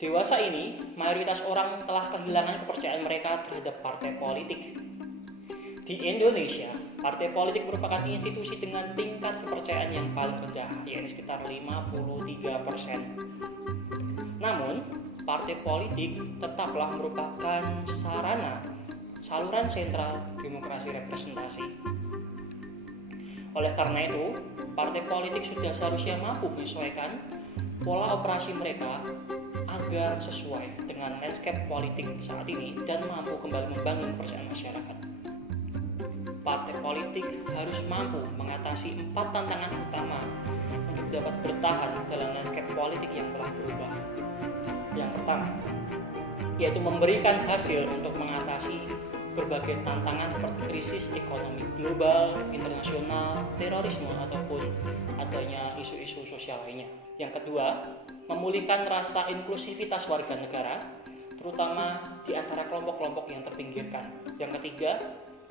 Dewasa ini, mayoritas orang telah kehilangan kepercayaan mereka terhadap partai politik. Di Indonesia, partai politik merupakan institusi dengan tingkat kepercayaan yang paling rendah, yaitu sekitar 53%. Namun, partai politik tetaplah merupakan saluran sentral demokrasi representasi. Oleh karena itu, partai politik sudah seharusnya mampu menyesuaikan pola operasi mereka agar sesuai dengan landscape politik saat ini dan mampu kembali membangun kepercayaan masyarakat. Partai politik harus mampu mengatasi 4 tantangan utama untuk dapat bertahan dalam landscape politik yang telah berubah. Yang pertama, yaitu memberikan hasil untuk mengatasi berbagai tantangan seperti krisis ekonomi global, internasional, terorisme, ataupun adanya isu-isu sosial lainnya. Yang kedua, memulihkan rasa inklusivitas warga negara, terutama di antara kelompok-kelompok yang terpinggirkan. Yang ketiga,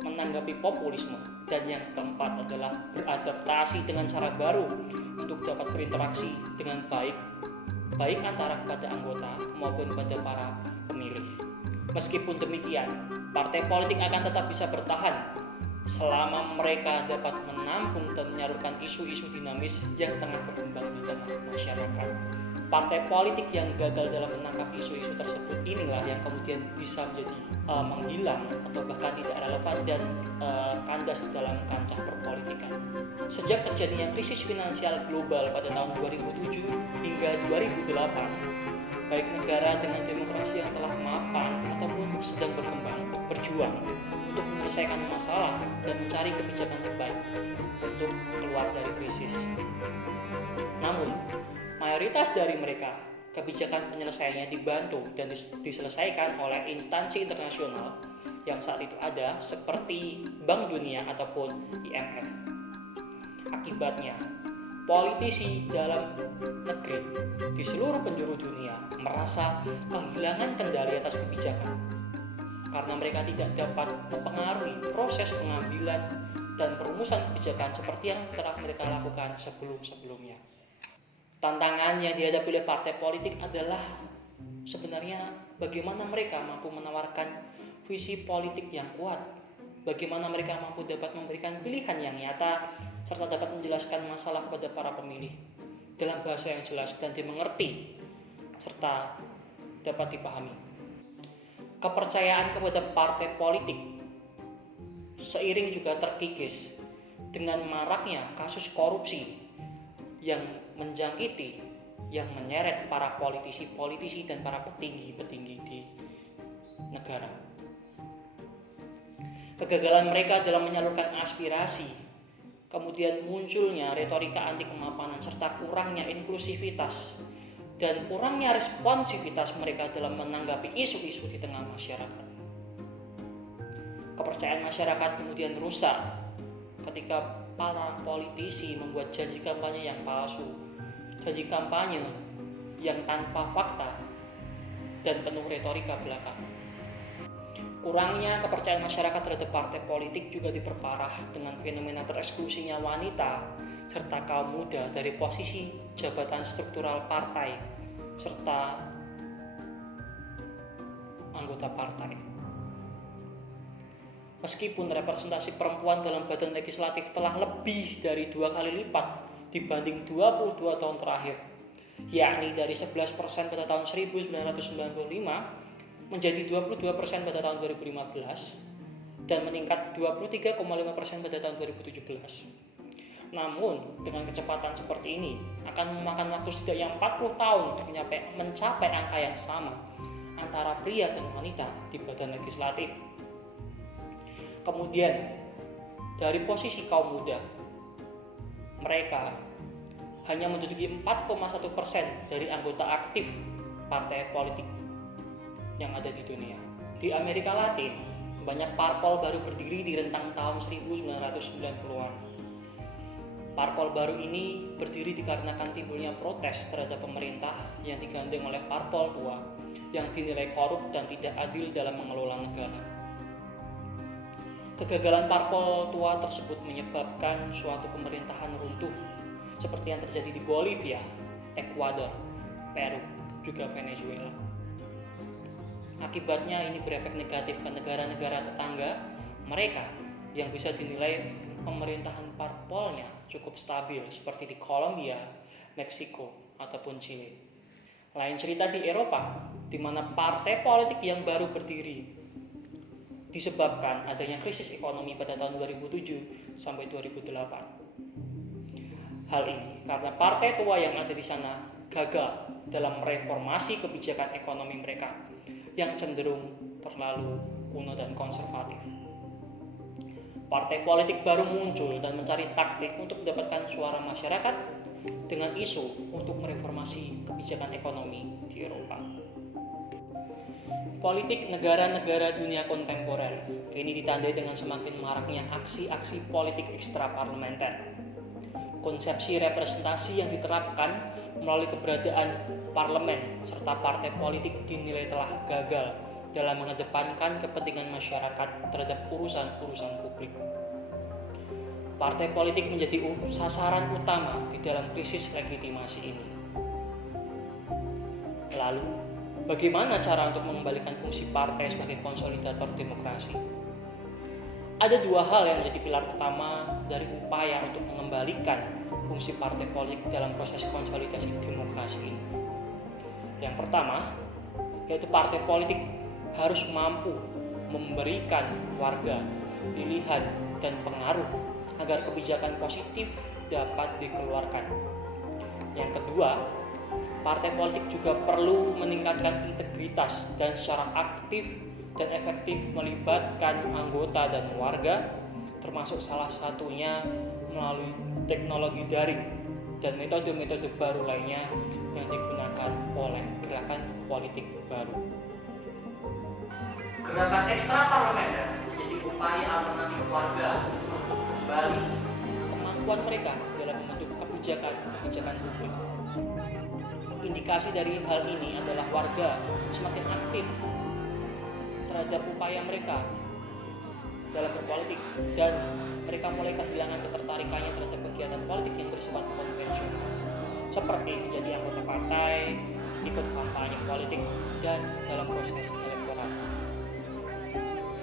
menanggapi populisme. Dan yang keempat adalah beradaptasi dengan cara baru untuk dapat berinteraksi dengan baik antara kepada anggota maupun kepada para pemilih. Meskipun demikian, partai politik akan tetap bisa bertahan selama mereka dapat menampung dan menyalurkan isu-isu dinamis yang tengah berkembang di tengah masyarakat. Partai politik yang gagal dalam menangkap isu-isu tersebut inilah yang kemudian bisa menjadi menghilang atau bahkan tidak relevan dan kandas dalam kancah perpolitikan. Sejak terjadinya krisis finansial global pada tahun 2007 hingga 2008, baik negara dengan demokrasi yang telah mapan ataupun sedang berjuang untuk menyelesaikan masalah dan mencari kebijakan terbaik untuk keluar dari krisis. Namun, mayoritas dari mereka, kebijakan penyelesaiannya dibantu dan diselesaikan oleh instansi internasional yang saat itu ada seperti Bank Dunia ataupun IMF. Akibatnya, politisi dalam negeri di seluruh penjuru dunia merasa kehilangan kendali atas kebijakan karena mereka tidak dapat mempengaruhi proses pengambilan dan perumusan kebijakan seperti yang telah mereka lakukan sebelum-sebelumnya. Tantangan yang dihadapi oleh partai politik adalah sebenarnya bagaimana mereka mampu menawarkan visi politik yang kuat, bagaimana mereka mampu dapat memberikan pilihan yang nyata, serta dapat menjelaskan masalah kepada para pemilih dalam bahasa yang jelas dan dimengerti, serta dapat dipahami. Kepercayaan kepada partai politik seiring juga terkikis dengan maraknya kasus korupsi yang menjangkiti, yang menyeret para politisi dan para petinggi di negara. Kegagalan mereka dalam menyalurkan aspirasi, kemudian munculnya retorika anti kemapanan serta kurangnya inklusivitas dan kurangnya responsivitas mereka dalam menanggapi isu-isu di tengah masyarakat. Kepercayaan masyarakat kemudian rusak ketika para politisi membuat janji kampanye yang palsu, janji kampanye yang tanpa fakta dan penuh retorika belaka. Kurangnya kepercayaan masyarakat terhadap partai politik juga diperparah dengan fenomena tereksklusinya wanita serta kaum muda dari posisi jabatan struktural partai serta anggota partai. Meskipun representasi perempuan dalam badan legislatif telah lebih dari 2 kali lipat dibanding 22 tahun terakhir, yakni dari 11% pada tahun 1995 menjadi 22% pada tahun 2015 dan meningkat 23,5% pada tahun 2017. Namun, dengan kecepatan seperti ini akan memakan waktu setidaknya 40 tahun untuk mencapai angka yang sama antara pria dan wanita di badan legislatif. Kemudian, dari posisi kaum muda, mereka hanya menduduki 4,1% dari anggota aktif partai politik yang ada di dunia. Di Amerika Latin, banyak parpol baru berdiri di rentang tahun 1990-an. Parpol baru ini berdiri dikarenakan timbulnya protes terhadap pemerintah yang digandeng oleh parpol tua yang dinilai korup dan tidak adil dalam mengelola negara. Kegagalan parpol tua tersebut menyebabkan suatu pemerintahan runtuh seperti yang terjadi di Bolivia, Ekuador, Peru, juga Venezuela. Akibatnya ini berefek negatif ke negara-negara tetangga mereka yang bisa dinilai pemerintahan parpolnya cukup stabil seperti di Kolombia, Meksiko, ataupun Chile. Lain cerita di Eropa, di mana partai politik yang baru berdiri disebabkan adanya krisis ekonomi pada tahun 2007 sampai 2008. Hal ini karena partai tua yang ada di sana gagal dalam mereformasi kebijakan ekonomi mereka yang cenderung terlalu kuno dan konservatif. Partai politik baru muncul dan mencari taktik untuk mendapatkan suara masyarakat dengan isu untuk mereformasi kebijakan ekonomi di Eropa. Politik negara-negara dunia kontemporer kini ditandai dengan semakin maraknya aksi-aksi politik ekstraparlementer. Konsepsi representasi yang diterapkan melalui keberadaan parlemen serta partai politik dinilai telah gagal dalam mengedepankan kepentingan masyarakat terhadap urusan-urusan publik. Partai politik menjadi sasaran utama di dalam krisis legitimasi ini. Lalu, bagaimana cara untuk mengembalikan fungsi partai sebagai konsolidator demokrasi? Ada dua hal yang menjadi pilar utama dari upaya untuk mengembalikan fungsi partai politik dalam proses konsolidasi demokrasi ini. Yang pertama, yaitu partai politik harus mampu memberikan warga pilihan dan pengaruh agar kebijakan positif dapat dikeluarkan. Yang kedua, partai politik juga perlu meningkatkan integritas dan secara aktif dan efektif melibatkan anggota dan warga, termasuk salah satunya melalui teknologi daring dan metode-metode baru lainnya yang digunakan oleh gerakan politik baru. Gerakan ekstraparlementer menjadi upaya alternatif warga untuk kembali kemampuan mereka dalam membentuk kebijakan publik. Indikasi dari hal ini adalah warga semakin aktif terhadap upaya mereka dalam berpolitik dan mereka mulai kehilangan ketertarikannya terhadap kegiatan politik yang bersifat konvensional seperti menjadi anggota partai, ikut kampanye politik, dan dalam proses elektoral.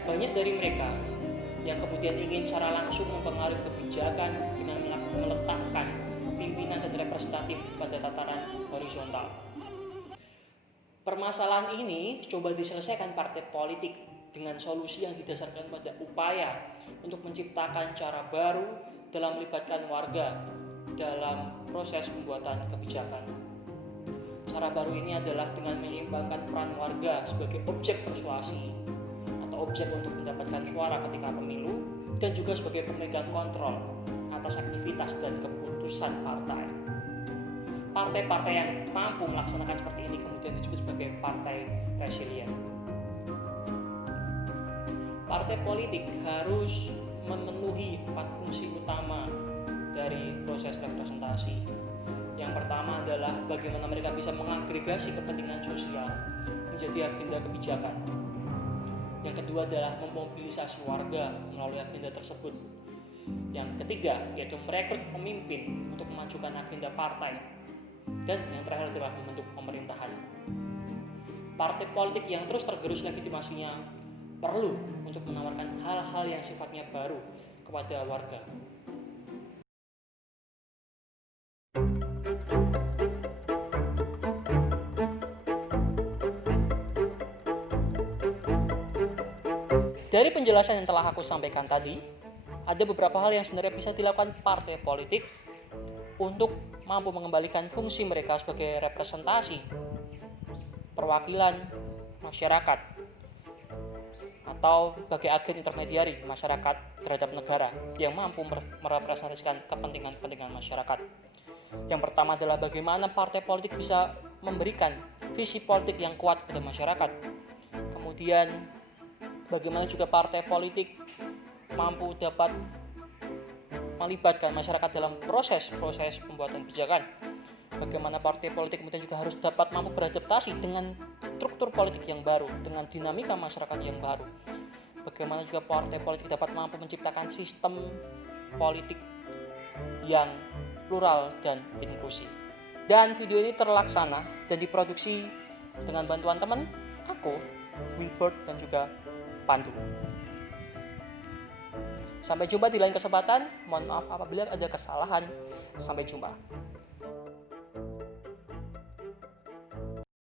Banyak dari mereka yang kemudian ingin secara langsung mempengaruhi kebijakan dengan meletakkan pimpinan dan representatif pada tataran horizontal. Permasalahan ini coba diselesaikan partai politik dengan solusi yang didasarkan pada upaya untuk menciptakan cara baru dalam melibatkan warga dalam proses pembuatan kebijakan. Cara baru ini adalah dengan menyeimbangkan peran warga sebagai objek persuasi atau objek untuk mendapatkan suara ketika pemilu dan juga sebagai pemegang kontrol atas aktivitas dan keputusan partai. Partai-partai yang mampu melaksanakan seperti ini kemudian disebut sebagai partai resilient. Partai politik harus memenuhi 4 fungsi utama dari proses representasi. Yang pertama adalah bagaimana mereka bisa mengagregasi kepentingan sosial menjadi agenda kebijakan. Yang kedua adalah memobilisasi warga melalui agenda tersebut. Yang ketiga yaitu merekrut pemimpin untuk memajukan agenda partai. Dan yang terakhir adalah membentuk pemerintahan. Partai politik yang terus tergerus legitimasinya perlu untuk menawarkan hal-hal yang sifatnya baru kepada warga. Dari penjelasan yang telah aku sampaikan tadi, ada beberapa hal yang sebenarnya bisa dilakukan partai politik untuk mampu mengembalikan fungsi mereka sebagai representasi, perwakilan masyarakat, atau sebagai agen intermediari masyarakat terhadap negara yang mampu merepresentasikan kepentingan-kepentingan masyarakat. Yang pertama adalah bagaimana partai politik bisa memberikan visi politik yang kuat pada masyarakat. Kemudian bagaimana juga partai politik mampu dapat melibatkan masyarakat dalam proses pembuatan kebijakan. Bagaimana partai politik kemudian juga harus dapat mampu beradaptasi dengan struktur politik yang baru, dengan dinamika masyarakat yang baru. Bagaimana juga partai politik dapat mampu menciptakan sistem politik yang plural dan inklusif. Dan video ini terlaksana dan diproduksi dengan bantuan teman aku, Wilbert dan juga Pandu. Sampai jumpa di lain kesempatan. Mohon maaf apabila ada kesalahan. Sampai jumpa.